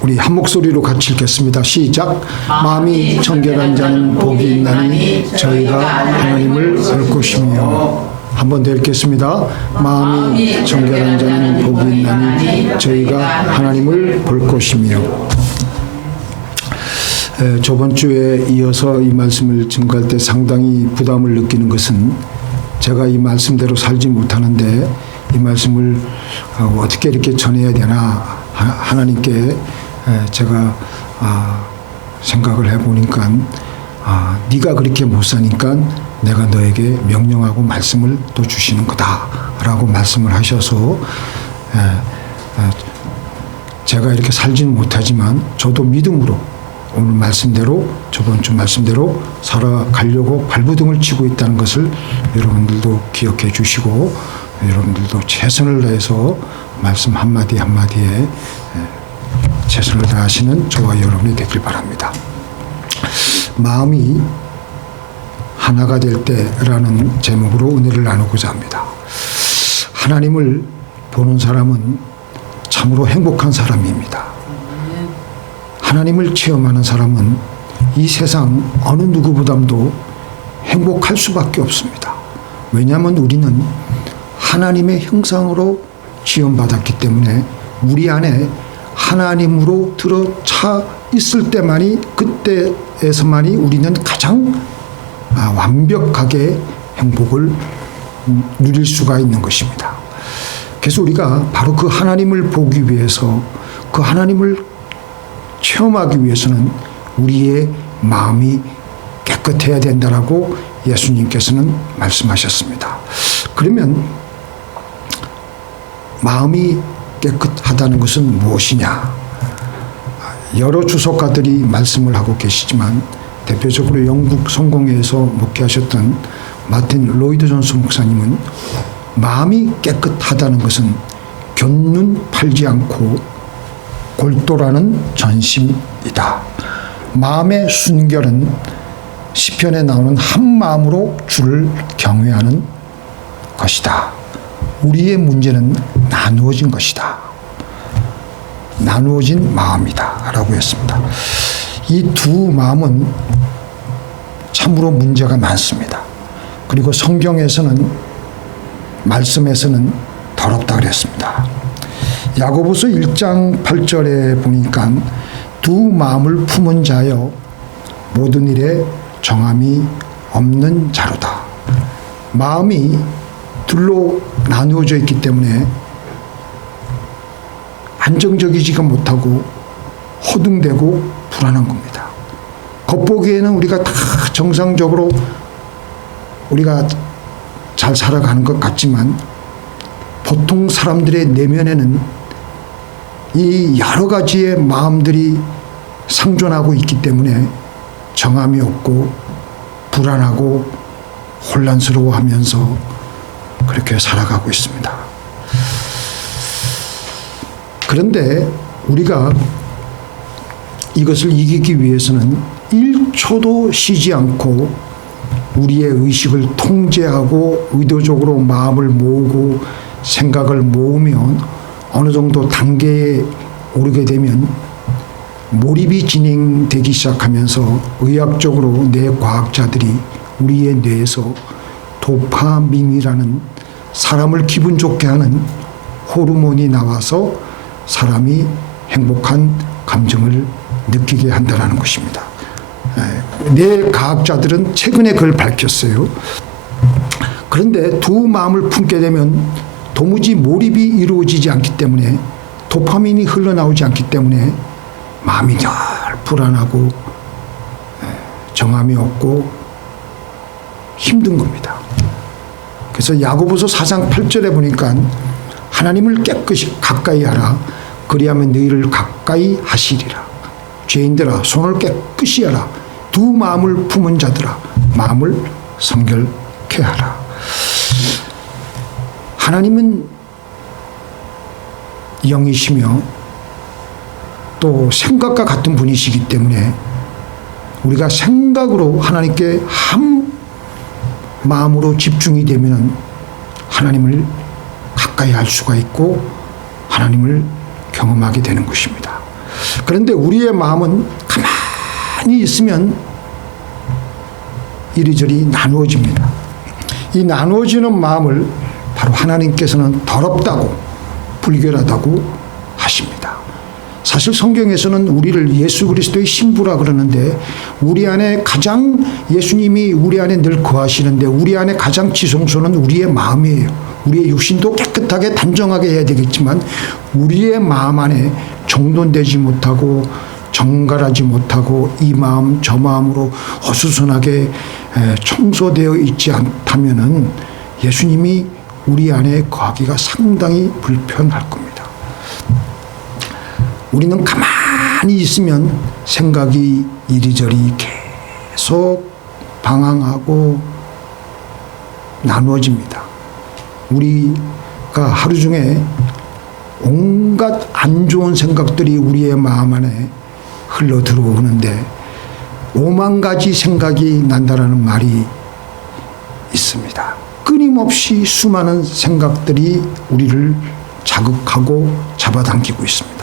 우리 한 목소리로 같이 읽겠습니다. 시작. 마음이 청결한 자는 복이 있나니 저희가 하나님을 볼 것이며. 한 번 더 읽겠습니다. 마음이 청결한 자는 복이 있나니 저희가 하나님을 볼 것이며. 저번 주에 이어서 이 말씀을 증거할 때 상당히 부담을 느끼는 것은 제가 이 말씀대로 살지 못하는데 이 말씀을 어떻게 이렇게 전해야 되나 하나님께 제가 생각을 해보니까 네가 그렇게 못 사니까 내가 너에게 명령하고 말씀을 또 주시는 거다라고 말씀을 하셔서 제가 이렇게 살지는 못하지만 저도 믿음으로 오늘 말씀대로 저번 주 말씀대로 살아가려고 발부둥을 치고 있다는 것을 여러분들도 기억해 주시고 여러분들도 최선을 다해서 말씀 한마디 한마디에 최선을 다하시는 저와 여러분이 되길 바랍니다. 마음이 하나가 될 때라는 제목으로 은혜를 나누고자 합니다. 하나님을 보는 사람은 참으로 행복한 사람입니다. 하나님을 체험하는 사람은 이 세상 어느 누구보다도 행복할 수밖에 없습니다. 왜냐하면 우리는 하나님의 형상으로 지음받았기 때문에 우리 안에 하나님으로 들어차 있을 때만이 그때에서만이 우리는 가장 완벽하게 행복을 누릴 수가 있는 것입니다. 그래서 우리가 바로 그 하나님을 보기 위해서 그 하나님을 체험하기 위해서는 우리의 마음이 깨끗해야 된다라고 예수님께서는 말씀하셨습니다. 그러면 마음이 깨끗하다는 것은 무엇이냐? 여러 주석가들이 말씀을 하고 계시지만 대표적으로 영국 성공회에서 목회하셨던 마틴 로이드 존스 목사님은 마음이 깨끗하다는 것은 곁눈 팔지 않고 골똘하는 전심이다. 마음의 순결은 시편에 나오는 한 마음으로 주를 경외하는 것이다. 우리의 문제는 나누어진 것이다. 나누어진 마음이다 라고 했습니다. 이 두 마음은 참으로 문제가 많습니다. 그리고 성경에서는 말씀에서는 더럽다 그랬습니다. 야고보서 1장 8절에 보니까 두 마음을 품은 자여 모든 일에 정함이 없는 자로다. 마음이 둘로 나누어져 있기 때문에 안정적이지가 못하고 허둥대고 불안한 겁니다. 겉보기에는 우리가 다 정상적으로 우리가 잘 살아가는 것 같지만 보통 사람들의 내면에는 이 여러 가지의 마음들이 상존하고 있기 때문에 정함이 없고 불안하고 혼란스러워하면서 그렇게 살아가고 있습니다. 그런데 우리가 이것을 이기기 위해서는 1초도 쉬지 않고 우리의 의식을 통제하고 의도적으로 마음을 모으고 생각을 모으면 어느 정도 단계에 오르게 되면 몰입이 진행되기 시작하면서 의학적으로 뇌과학자들이 우리의 뇌에서 도파민이라는 사람을 기분 좋게 하는 호르몬이 나와서 사람이 행복한 감정을 느끼게 한다는 것입니다. 뇌과학자들은 최근에 그걸 밝혔어요. 그런데 두 마음을 품게 되면 도무지 몰입이 이루어지지 않기 때문에 도파민이 흘러나오지 않기 때문에 마음이 늘 불안하고 정함이 없고 힘든 겁니다. 그래서 야고보서 4장 8절에 보니까 하나님을 깨끗이 가까이 하라. 그리하면 너희를 가까이 하시리라. 죄인들아 손을 깨끗이 하라. 두 마음을 품은 자들아 마음을 성결케 하라. 하나님은 영이시며 또 생각과 같은 분이시기 때문에 우리가 생각으로 하나님께 한 마음으로 집중이 되면 하나님을 가까이 할 수가 있고 하나님을 경험하게 되는 것입니다. 그런데 우리의 마음은 가만히 있으면 이리저리 나누어집니다. 이 나누어지는 마음을 바로 하나님께서는 더럽다고 불결하다고 하십니다. 사실 성경에서는 우리를 예수 그리스도의 신부라 그러는데 우리 안에 가장 예수님이 우리 안에 늘 거하시는데 우리 안에 가장 지성소는 우리의 마음이에요. 우리의 육신도 깨끗하게 단정하게 해야 되겠지만 우리의 마음 안에 정돈되지 못하고 정갈하지 못하고 이 마음 저 마음으로 어수선하게 청소되어 있지 않다면은 예수님이 우리 안에 거하기가 상당히 불편할 겁니다. 우리는 가만히 있으면 생각이 이리저리 계속 방황하고 나누어집니다. 우리가 하루 중에 온갖 안 좋은 생각들이 우리의 마음 안에 흘러 들어오는데 5만 가지 생각이 난다라는 말이 있습니다. 끊임없이 수많은 생각들이 우리를 자극하고 잡아당기고 있습니다.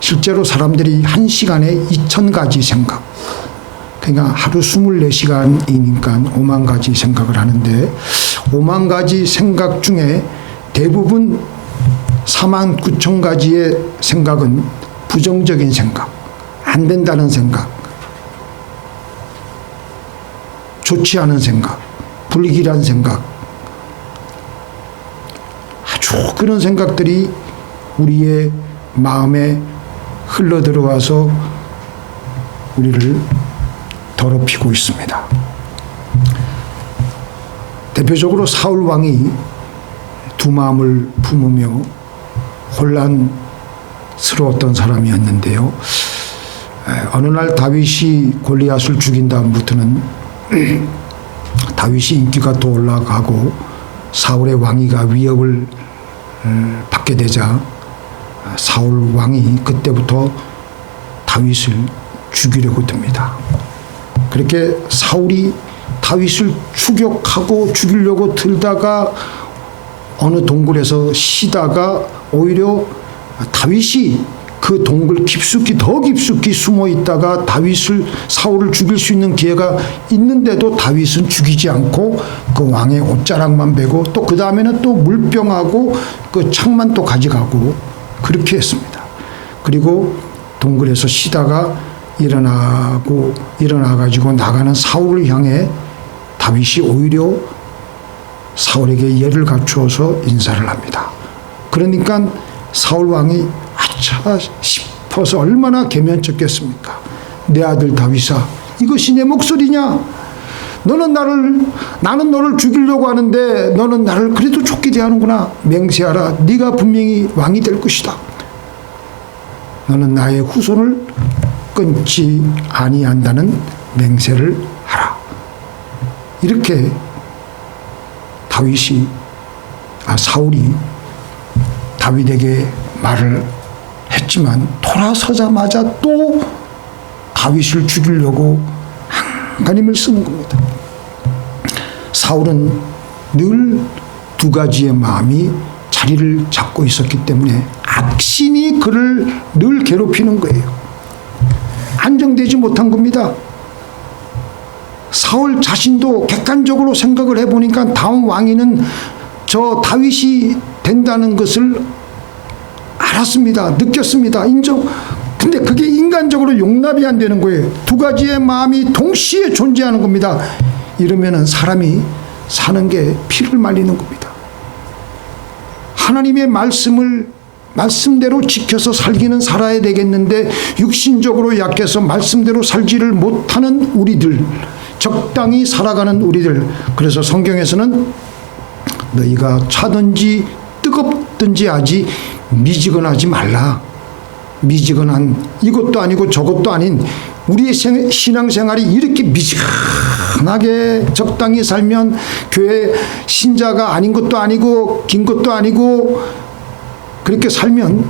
실제로 사람들이 한 시간에 2,000가지 생각, 그러니까 하루 24시간이니까 5만 가지 생각을 하는데 5만 가지 생각 중에 대부분 49,000가지의 생각은 부정적인 생각, 안 된다는 생각, 좋지 않은 생각, 불길한 생각, 아주 그런 생각들이 우리의 마음에 흘러 들어와서 우리를 더럽히고 있습니다. 대표적으로 사울 왕이 두 마음을 품으며 혼란스러웠던 사람이었는데요. 어느 날 다윗이 골리앗을 죽인 다음부터는 다윗이 인기가 더 올라가고 사울의 왕위가 위협을 받게 되자 사울 왕이 그때부터 다윗을 죽이려고 듭니다. 그렇게 사울이 다윗을 추격하고 죽이려고 들다가 어느 동굴에서 쉬다가 오히려 다윗이 그 동굴 더 깊숙이 숨어 있다가 사울을 죽일 수 있는 기회가 있는데도 다윗은 죽이지 않고 그 왕의 옷자락만 베고 또 그 다음에는 또 물병하고 그 창만 또 가져가고 그렇게 했습니다. 그리고 동굴에서 쉬다가 일어나가지고 나가는 사울을 향해 다윗이 오히려 사울에게 예를 갖추어서 인사를 합니다. 그러니까 사울 왕이 아차 싶어서 얼마나 개면쳤겠습니까? 내 아들 다윗아, 이것이 내 목소리냐? 나는 너를 죽이려고 하는데 너는 나를 그래도 좋게 대하는구나. 맹세하라. 네가 분명히 왕이 될 것이다. 너는 나의 후손을 끊지 아니한다는 맹세를 하라. 이렇게 사울이 다윗에게 말을 했지만 돌아서자마자 또 다윗을 죽이려고 한간힘을 쓰는 겁니다. 사울은 늘 두 가지의 마음이 자리를 잡고 있었기 때문에 악신이 그를 늘 괴롭히는 거예요. 안정되지 못한 겁니다. 사울 자신도 객관적으로 생각을 해보니까 다음 왕위는 저 다윗이 된다는 것을 알았습니다. 느꼈습니다. 근데 그게 인간적으로 용납이 안 되는 거예요. 두 가지의 마음이 동시에 존재하는 겁니다. 이러면은 사람이 사는 게 피를 말리는 겁니다. 하나님의 말씀대로 지켜서 살기는 살아야 되겠는데 육신적으로 약해서 말씀대로 살지를 못하는 우리들, 적당히 살아가는 우리들. 그래서 성경에서는 너희가 차든지 뜨겁든지 하지 미지근하지 말라. 미지근한 이것도 아니고 저것도 아닌 우리의 신앙생활이 이렇게 미지근하게 적당히 살면 교회 신자가 아닌 것도 아니고 긴 것도 아니고 그렇게 살면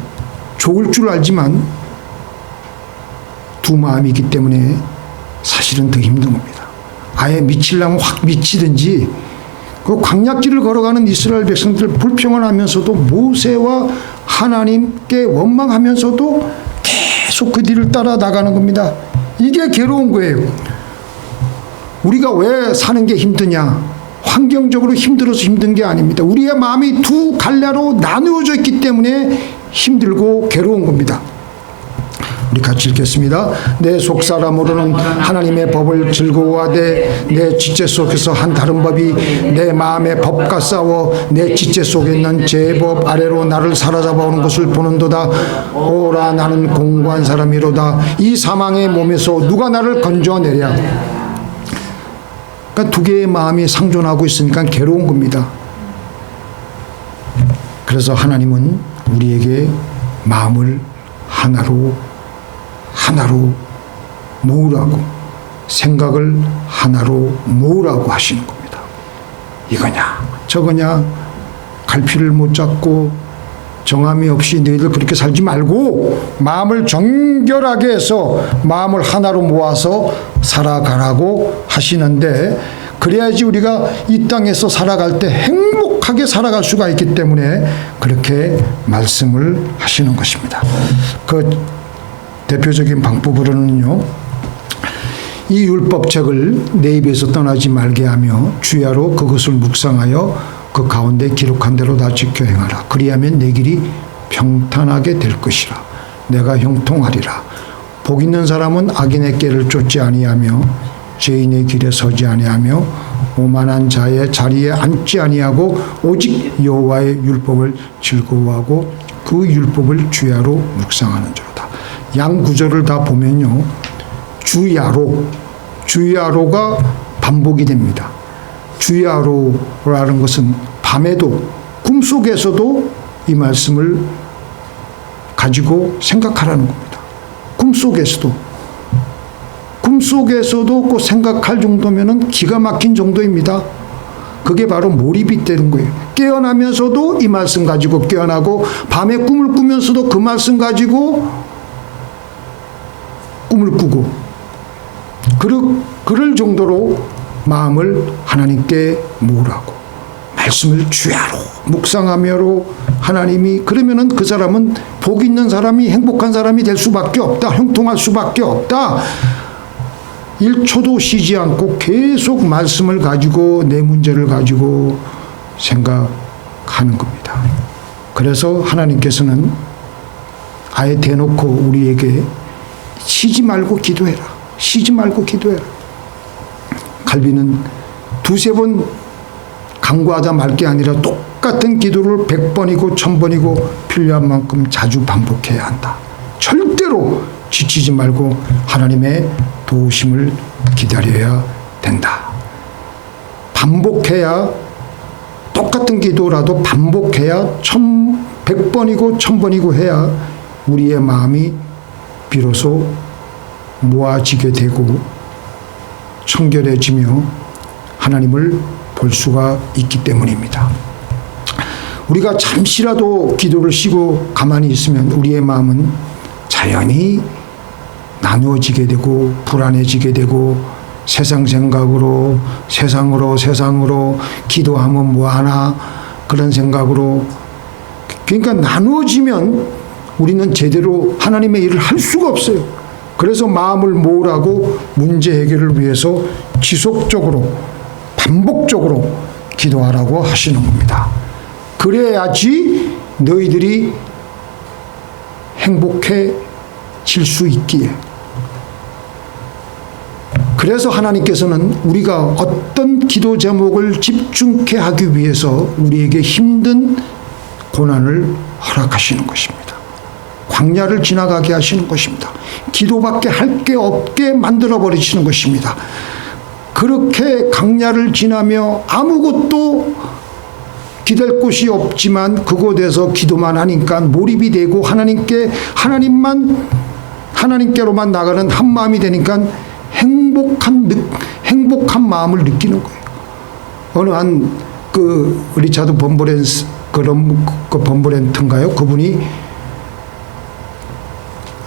좋을 줄 알지만 두 마음이기 때문에 사실은 더 힘든 겁니다. 아예 미치려면 확 미치든지 그 광야길을 걸어가는 이스라엘 백성들 불평하면서도 모세와 하나님께 원망하면서도 계속 그 뒤를 따라 나가는 겁니다. 이게 괴로운 거예요. 우리가 왜 사는 게 힘드냐? 환경적으로 힘들어서 힘든 게 아닙니다. 우리의 마음이 두 갈래로 나누어져 있기 때문에 힘들고 괴로운 겁니다. 우리 같이 읽겠습니다. 내 속사람으로는 하나님의 법을 즐거워하되 내 지체 속에서 한 다른 법이 내 마음의 법과 싸워 내 지체 속에 있는 제법 아래로 나를 사로잡아오는 것을 보는도다. 오라 나는 공고한 사람이로다. 이 사망의 몸에서 누가 나를 건져내랴. 그러니까 두 개의 마음이 상존하고 있으니까 괴로운 겁니다. 그래서 하나님은 우리에게 마음을 하나로 모으라고, 생각을 하나로 모으라고 하시는 겁니다. 이거냐 저거냐 갈피를 못 잡고 정함이 없이 너희들 그렇게 살지 말고 마음을 정결하게 해서 마음을 하나로 모아서 살아가라고 하시는데, 그래야지 우리가 이 땅에서 살아갈 때 행복하게 살아갈 수가 있기 때문에 그렇게 말씀을 하시는 것입니다. 그 대표적인 방법으로는요, 이 율법책을 내 입에서 떠나지 말게 하며 주야로 그것을 묵상하여 그 가운데 기록한 대로 다 지켜 행하라. 그리하면 내 길이 평탄하게 될 것이라. 내가 형통하리라. 복 있는 사람은 악인의 길을 쫓지 아니하며 죄인의 길에 서지 아니하며 오만한 자의 자리에 앉지 아니하고 오직 여호와의 율법을 즐거워하고 그 율법을 주야로 묵상하는 자로다. 양 구절을 다 보면요, 주야로가 반복이 됩니다. 주야로라는 것은 밤에도 꿈속에서도 이 말씀을 가지고 생각하라는 겁니다. 꿈속에서도 그 생각할 정도면은 기가 막힌 정도입니다. 그게 바로 몰입이 되는 거예요. 깨어나면서도 이 말씀 가지고 깨어나고, 밤에 꿈을 꾸면서도 그 말씀 가지고 꿈을 꾸고, 그럴 정도로 마음을 하나님께 모으라고, 말씀을 주야로 묵상하며로 하나님이, 그러면은 그 사람은 복 있는 사람이, 행복한 사람이 될 수밖에 없다. 형통할 수밖에 없다. 1초도 쉬지 않고 계속 말씀을 가지고 내 문제를 가지고 생각하는 겁니다. 그래서 하나님께서는 아예 대놓고 우리에게 쉬지 말고 기도해라. 쉬지 말고 기도해라. 갈비는 두세 번 간구하다 말 게 아니라 똑같은 기도를 100번이고 1000번이고 필요한 만큼 자주 반복해야 한다. 절대로 지치지 말고 하나님의 도우심을 기다려야 된다. 반복해야, 똑같은 기도라도 반복해야 100번이고 1000번이고 해야 우리의 마음이 비로소 모아지게 되고 청결해지며 하나님을 볼 수가 있기 때문입니다. 우리가 잠시라도 기도를 쉬고 가만히 있으면 우리의 마음은 자연히 나누어지게 되고 불안해지게 되고 세상 생각으로 세상으로 기도하면 뭐하나 그런 생각으로, 그러니까 나누어지면 우리는 제대로 하나님의 일을 할 수가 없어요. 그래서 마음을 모으라고 문제 해결을 위해서 지속적으로 반복적으로 기도하라고 하시는 겁니다. 그래야지 너희들이 행복해질 수 있기에. 그래서 하나님께서는 우리가 어떤 기도 제목을 집중케 하기 위해서 우리에게 힘든 고난을 허락하시는 것입니다. 광야를 지나가게 하시는 것입니다. 기도밖에 할 게 없게 만들어 버리시는 것입니다. 그렇게 광야를 지나며 아무것도 기댈 곳이 없지만 그곳에서 기도만 하니까 몰입이 되고 하나님께로만 나가는 한 마음이 되니까 행복한 마음을 느끼는 거예요. 어느 한 리차드 범브렌트인가요? 그분이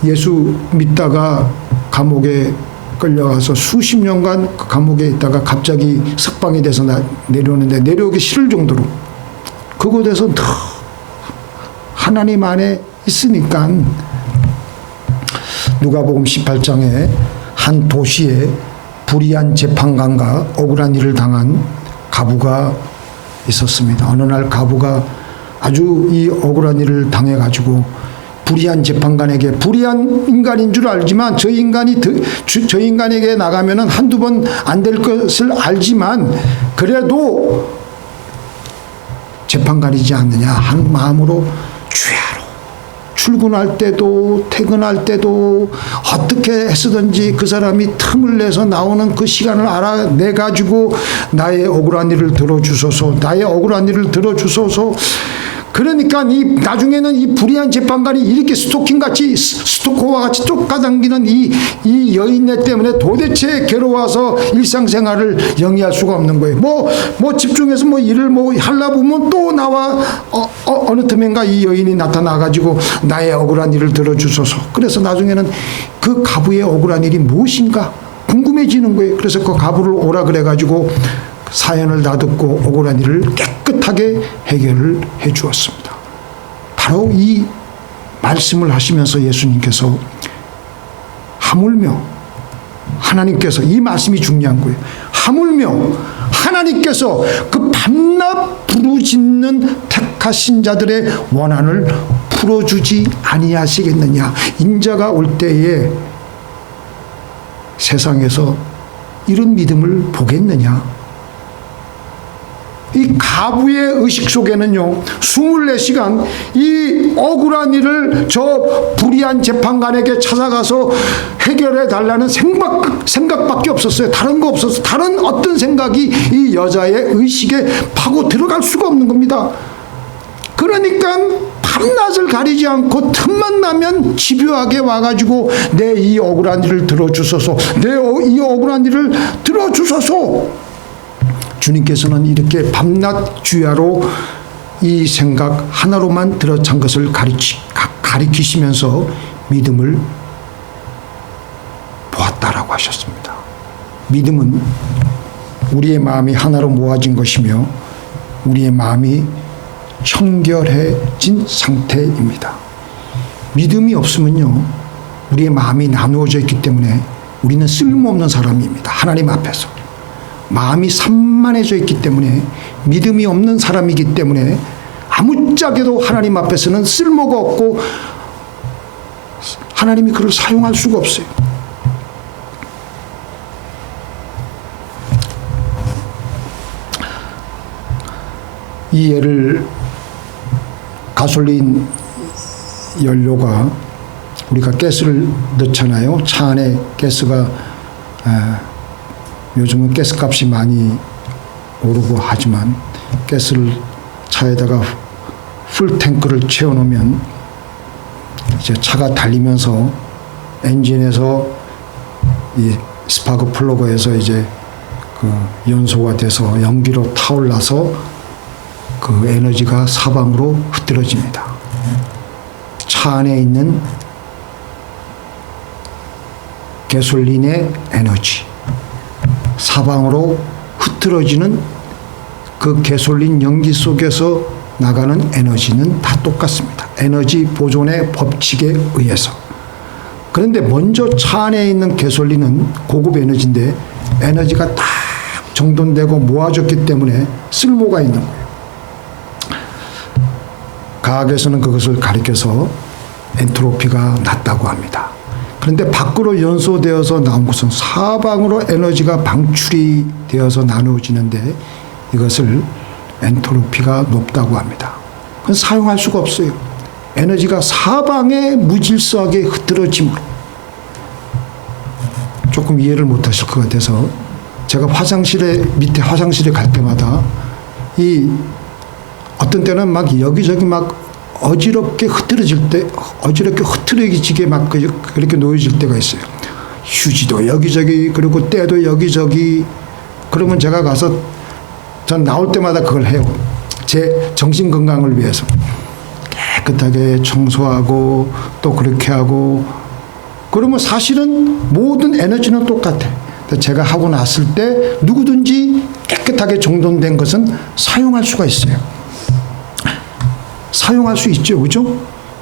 예수 믿다가 감옥에 끌려가서 수십 년간 그 감옥에 있다가 갑자기 석방이 돼서 내려오는데 내려오기 싫을 정도로 그곳에서 더 하나님 안에 있으니까 누가복음 18장에 한 도시에 불의한 재판관과 억울한 일을 당한 가부가 있었습니다. 어느 날 가부가 아주 이 억울한 일을 당해가지고 불의한 재판관에게 불의한 인간인 줄 알지만 저 인간에게 나가면은 한두 번 안 될 것을 알지만 그래도 재판관이지 않느냐 하는 마음으로 주야로 출근할 때도 퇴근할 때도 어떻게 했든지 그 사람이 틈을 내서 나오는 그 시간을 알아내 가지고 나의 억울한 일을 들어주소서, 나의 억울한 일을 들어주소서. 그러니까 나중에는 이 불의한 재판관이 이렇게 스토커와 같이 쫓아다니는 이 여인네 때문에 도대체 괴로워서 일상생활을 영위할 수가 없는 거예요. 뭐 집중해서 일을 하려 보면 또 나와 어느 틈엔가 이 여인이 나타나가지고 나의 억울한 일을 들어주소서. 그래서 나중에는 그 가부의 억울한 일이 무엇인가 궁금해지는 거예요. 그래서 그 가부를 오라 그래가지고 사연을 다 듣고 억울한 일을 깨끗하게 해결을 해 주었습니다. 바로 이 말씀을 하시면서 예수님께서 하물며 하나님께서 이 말씀이 중요한 거예요. 하물며 하나님께서 그 밤낮 부르짖는 택하신 자들의 원한을 풀어주지 아니하시겠느냐. 인자가 올 때에 세상에서 이런 믿음을 보겠느냐. 이 가부의 의식 속에는요 24시간 이 억울한 일을 저 불의한 재판관에게 찾아가서 해결해 달라는 생각밖에 없었어요. 다른 거 없었어요. 다른 어떤 생각이 이 여자의 의식에 파고 들어갈 수가 없는 겁니다. 그러니까 밤낮을 가리지 않고 틈만 나면 집요하게 와가지고 내 이 억울한 일을 들어주소서, 내 이 억울한 일을 들어주소서. 주님께서는 이렇게 밤낮 주야로 이 생각 하나로만 들어찬 것을 가리키시면서 믿음을 보았다라고 하셨습니다. 믿음은 우리의 마음이 하나로 모아진 것이며 우리의 마음이 청결해진 상태입니다. 믿음이 없으면요 우리의 마음이 나누어져 있기 때문에 우리는 쓸모없는 사람입니다. 하나님 앞에서. 마음이 산만해져 있기 때문에 믿음이 없는 사람이기 때문에 아무짝에도 하나님 앞에서는 쓸모가 없고 하나님이 그를 사용할 수가 없어요. 이 예를 가솔린 연료가 우리가 가스를 넣잖아요. 차 안에 가스가 요즘은 가스값이 많이 오르고 하지만 가스를 차에다가 풀 탱크를 채워놓으면 이제 차가 달리면서 엔진에서 이 스파크 플러그에서 이제 그 연소가 돼서 연기로 타올라서 그 에너지가 사방으로 흩어집니다. 차 안에 있는 가솔린의 에너지, 사방으로 흐트러지는 그 가솔린 연기 속에서 나가는 에너지는 다 똑같습니다. 에너지 보존의 법칙에 의해서. 그런데 먼저 차 안에 있는 가솔린은 고급 에너지인데 에너지가 딱 정돈되고 모아졌기 때문에 쓸모가 있는 거예요. 과학에서는 그것을 가리켜서 엔트로피가 낮다고 합니다. 그런데 밖으로 연소되어서 나온 것은 사방으로 에너지가 방출이 되어서 나누어지는데 이것을 엔트로피가 높다고 합니다. 그건 사용할 수가 없어요. 에너지가 사방에 무질서하게 흐트러짐으로. 조금 이해를 못하실 것 같아서 제가 밑에 화장실에 갈 때마다 어떤 때는 막 여기저기 막 어지럽게 흐트러지게 막 그렇게 놓여질 때가 있어요. 휴지도 여기저기 그리고 때도 여기저기. 그러면 제가 가서 전 나올 때마다 그걸 해요. 제 정신 건강을 위해서 깨끗하게 청소하고 또 그렇게 하고 그러면 사실은 모든 에너지는 똑같아. 제가 하고 났을 때 누구든지 깨끗하게 정돈된 것은 사용할 수가 있어요. 사용할 수 있죠. 그죠?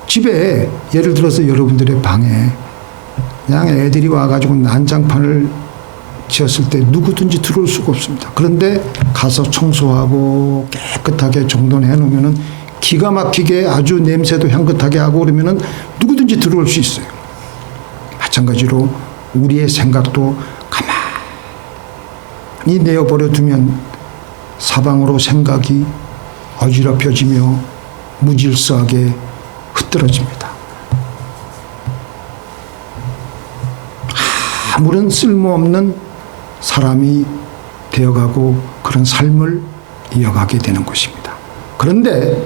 집에 예를 들어서 여러분들의 방에 그냥 애들이 와가지고 난장판을 지었을 때 누구든지 들어올 수가 없습니다. 그런데 가서 청소하고 깨끗하게 정돈해 놓으면은 기가 막히게 아주 냄새도 향긋하게 하고 그러면은 누구든지 들어올 수 있어요. 마찬가지로 우리의 생각도 가만히 내어버려 두면 사방으로 생각이 어지럽혀지며 무질서하게 흩어집니다. 아무런 쓸모없는 사람이 되어가고 그런 삶을 이어가게 되는 것입니다. 그런데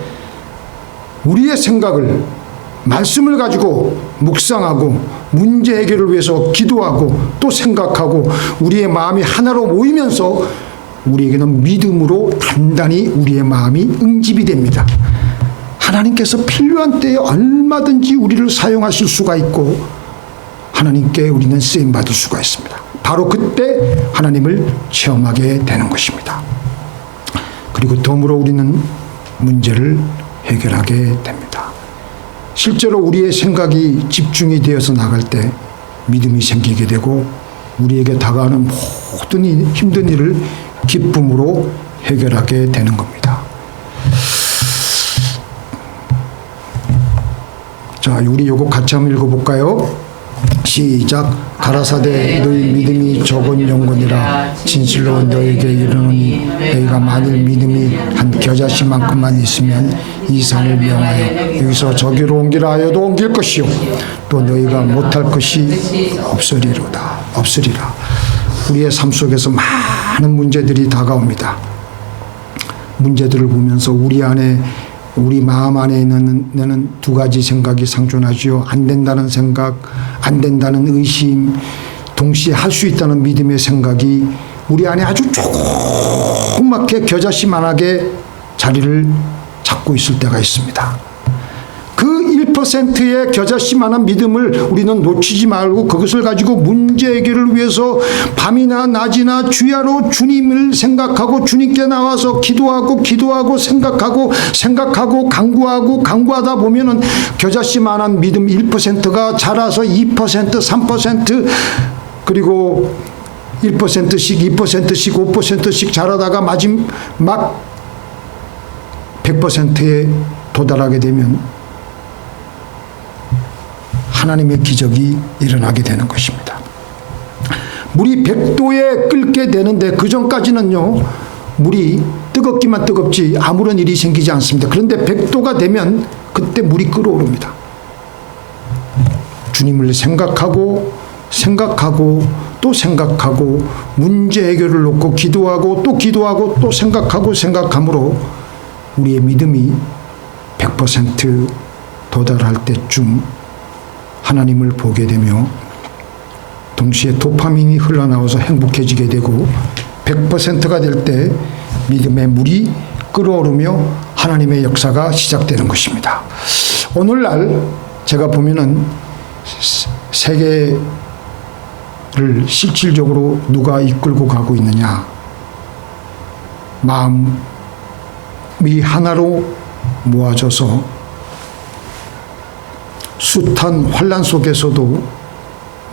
우리의 생각을 말씀을 가지고 묵상하고 문제 해결을 위해서 기도하고 또 생각하고 우리의 마음이 하나로 모이면서 우리에게는 믿음으로 단단히 우리의 마음이 응집이 됩니다. 하나님께서 필요한 때에 얼마든지 우리를 사용하실 수가 있고 하나님께 우리는 쓰임받을 수가 있습니다. 바로 그때 하나님을 체험하게 되는 것입니다. 그리고 덤으로 우리는 문제를 해결하게 됩니다. 실제로 우리의 생각이 집중이 되어서 나갈 때 믿음이 생기게 되고 우리에게 다가오는 모든 힘든 일을 기쁨으로 해결하게 되는 겁니다. 자, 우리 요거 같이 한번 읽어볼까요? 시작. 가라사대 너희 믿음이 적은 영혼이라 진실로 너에게 이르노니 너희가 만일 믿음이 한 겨자씨만큼만 있으면 이 산을 명하여 여기서 저기로 옮기라 하여도 옮길 것이요 또 너희가 못할 것이 없으리라. 우리의 삶 속에서 많은 문제들이 다가옵니다. 문제들을 보면서 우리 마음 안에 있는 두 가지 생각이 상존하지요. 안 된다는 생각, 안 된다는 의심, 동시에 할 수 있다는 믿음의 생각이 우리 안에 아주 조그맣게 겨자씨만하게 자리를 잡고 있을 때가 있습니다. 그 1%의 겨자씨만한 믿음을 우리는 놓치지 말고 그것을 가지고 문제 해결을 위해서 밤이나 낮이나 주야로 주님을 생각하고 주님께 나와서 기도하고 생각하고 간구하다 보면은 겨자씨만한 믿음 1%가 자라서 2%, 3% 그리고 1%씩 2%씩 5%씩 자라다가 마지막 100%에 도달하게 되면 하나님의 기적이 일어나게 되는 것입니다. 물이 100도에 끓게 되는데 그 전까지는요 물이 뜨겁기만 뜨겁지 아무런 일이 생기지 않습니다. 그런데 100도가 되면 그때 물이 끓어오릅니다. 주님을 생각하고 또 생각하고 문제 해결을 놓고 기도하고 또 생각함으로 우리의 믿음이 100% 도달할 때쯤 하나님을 보게 되며 동시에 도파민이 흘러나와서 행복해지게 되고 100%가 될 때 믿음의 물이 끓어오르며 하나님의 역사가 시작되는 것입니다. 오늘날 제가 보면은 세계를 실질적으로 누가 이끌고 가고 있느냐, 마음이 하나로 모아져서 숱한 환난 속에서도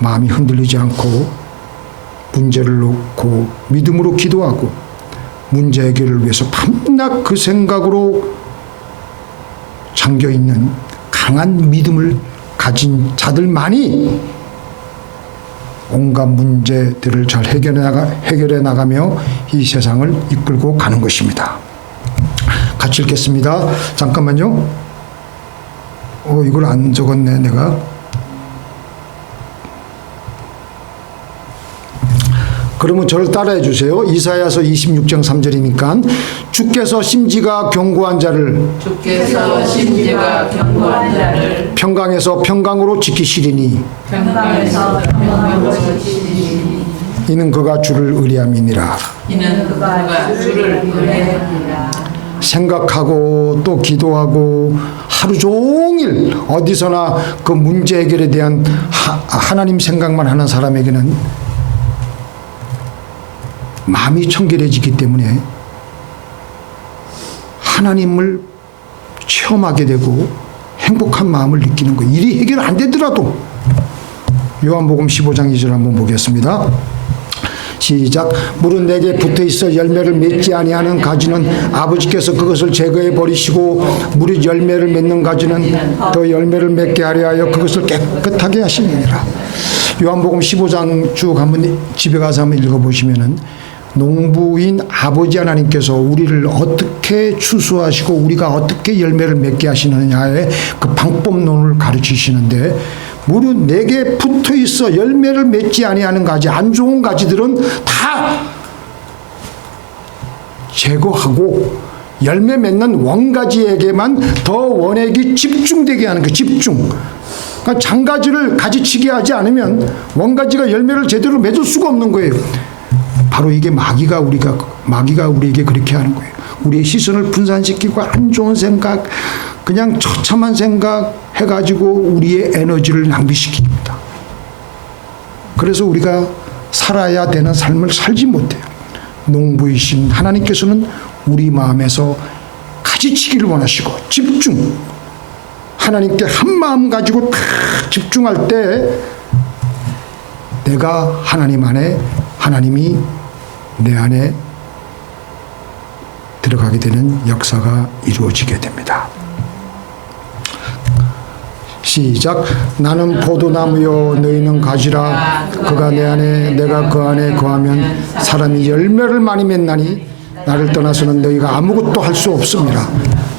마음이 흔들리지 않고 문제를 놓고 믿음으로 기도하고 문제 해결을 위해서 밤낮 그 생각으로 잠겨있는 강한 믿음을 가진 자들만이 온갖 문제들을 잘 해결해 나가며 이 세상을 이끌고 가는 것입니다. 같이 읽겠습니다. 잠깐만요. 이걸 안 적었네 내가. 그러면 저를 따라해 주세요. 이사야서 26장 3절이니까 주께서 심지가 견고한 자를 평강에서 평강으로 지키시리니 이는 그가 주를 의뢰함이니라. 생각하고 또 기도하고 하루 종일 어디서나 그 문제 해결에 대한 하나님 생각만 하는 사람에게는 마음이 청결해지기 때문에 하나님을 체험하게 되고 행복한 마음을 느끼는 거예요. 일이 해결 안 되더라도. 요한복음 15장 2절 한번 보겠습니다. 시작. 물은 내게 붙어있어 열매를 맺지 아니하는 가지는 아버지께서 그것을 제거해 버리시고 물이 열매를 맺는 가지는 더 열매를 맺게 하려 하여 그것을 깨끗하게 하시느니라. 요한복음 15장 쭉 한번 집에 가서 한번 읽어보시면은 농부인 아버지 하나님께서 우리를 어떻게 추수하시고 우리가 어떻게 열매를 맺게 하시느냐의 그 방법론을 가르치시는데, 물은 내게 붙어 있어 열매를 맺지 아니하는 가지, 안 좋은 가지들은 다 제거하고 열매 맺는 원가지에게만 더 원액이 집중되게 하는 거, 집중. 그러니까 장가지를 가지치게 하지 않으면 원가지가 열매를 제대로 맺을 수가 없는 거예요. 바로 이게 마귀가 우리에게 그렇게 하는 거예요. 우리의 시선을 분산시키고 안 좋은 생각, 그냥 처참한 생각 해가지고 우리의 에너지를 낭비시킵니다. 그래서 우리가 살아야 되는 삶을 살지 못해요. 농부이신 하나님께서는 우리 마음에서 가지치기를 원하시고 집중, 하나님께 한 마음 가지고 다 집중할 때 내가 하나님 안에, 하나님이 내 안에 들어가게 되는 역사가 이루어지게 됩니다. 시작. 나는 포도나무요 너희는 가지라. 그가 내 안에 내가 그 안에 거하면 사람이 열매를 많이 맺나니 나를 떠나서는 너희가 아무것도 할 수 없습니다.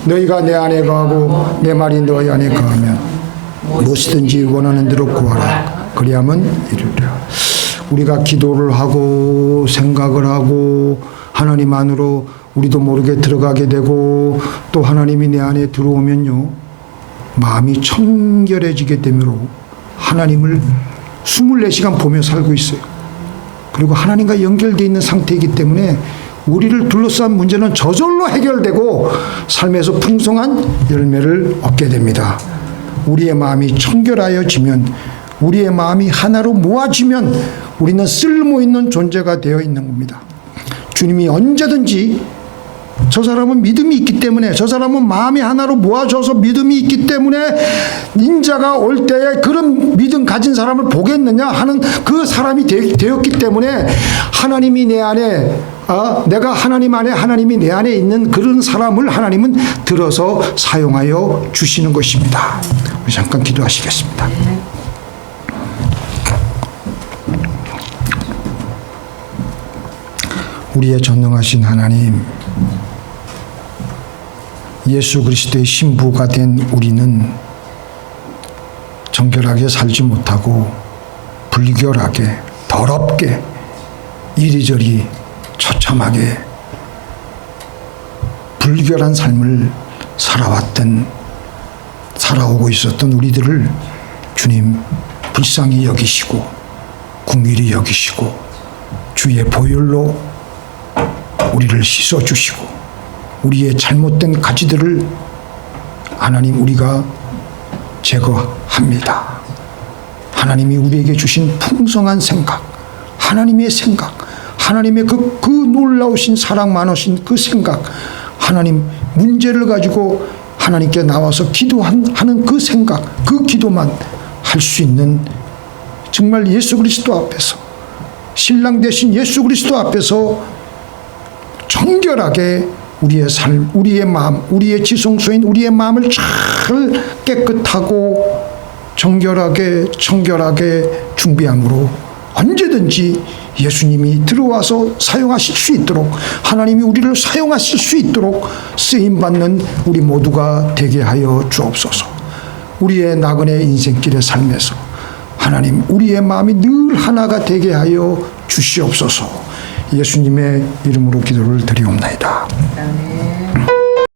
너희가 내 안에 거하고 내 말이 너희 안에 거하면 무엇이든지 원하는 대로 구하라. 그리하면 이루리라. 우리가 기도를 하고 생각을 하고 하나님 안으로 우리도 모르게 들어가게 되고 또 하나님이 내 안에 들어오면요, 마음이 청결해지게 되므로 하나님을 24시간 보며 살고 있어요. 그리고 하나님과 연결되어 있는 상태이기 때문에 우리를 둘러싼 문제는 저절로 해결되고 삶에서 풍성한 열매를 얻게 됩니다. 우리의 마음이 청결하여지면, 우리의 마음이 하나로 모아지면 우리는 쓸모있는 존재가 되어 있는 겁니다. 주님이 언제든지 저 사람은 믿음이 있기 때문에, 저 사람은 마음이 하나로 모아져서 믿음이 있기 때문에 인자가 올 때에 그런 믿음 가진 사람을 보겠느냐 하는 그 사람이 되었기 때문에 하나님이 내 안에, 내가 하나님 안에, 하나님이 내 안에 있는 그런 사람을 하나님은 들어서 사용하여 주시는 것입니다. 우리 잠깐 기도하시겠습니다. 우리의 전능하신 하나님, 예수 그리스도의 신부가 된 우리는 정결하게 살지 못하고 불결하게, 더럽게, 이리저리 처참하게 불결한 삶을 살아오고 있었던 우리들을 주님 불쌍히 여기시고 긍휼히 여기시고 주의 보혈로 우리를 씻어주시고 우리의 잘못된 가지들을 하나님 우리가 제거합니다. 하나님이 우리에게 주신 풍성한 생각, 하나님의 생각, 하나님의 그 놀라우신 사랑 많으신 그 생각, 하나님 문제를 가지고 하나님께 나와서 기도하는 그 생각, 그 기도만 할 수 있는, 정말 예수 그리스도 앞에서, 신랑 되신 예수 그리스도 앞에서 정결하게 우리의 삶, 우리의 마음, 우리의 지성소인 우리의 마음을 잘 깨끗하고 정결하게, 청결하게 준비함으로 언제든지 예수님이 들어와서 사용하실 수 있도록, 하나님이 우리를 사용하실 수 있도록 쓰임받는 우리 모두가 되게 하여 주옵소서. 우리의 나그네 인생길의 삶에서 하나님 우리의 마음이 늘 하나가 되게 하여 주시옵소서. 예수님의 이름으로 기도를 드리옵나이다. 아멘.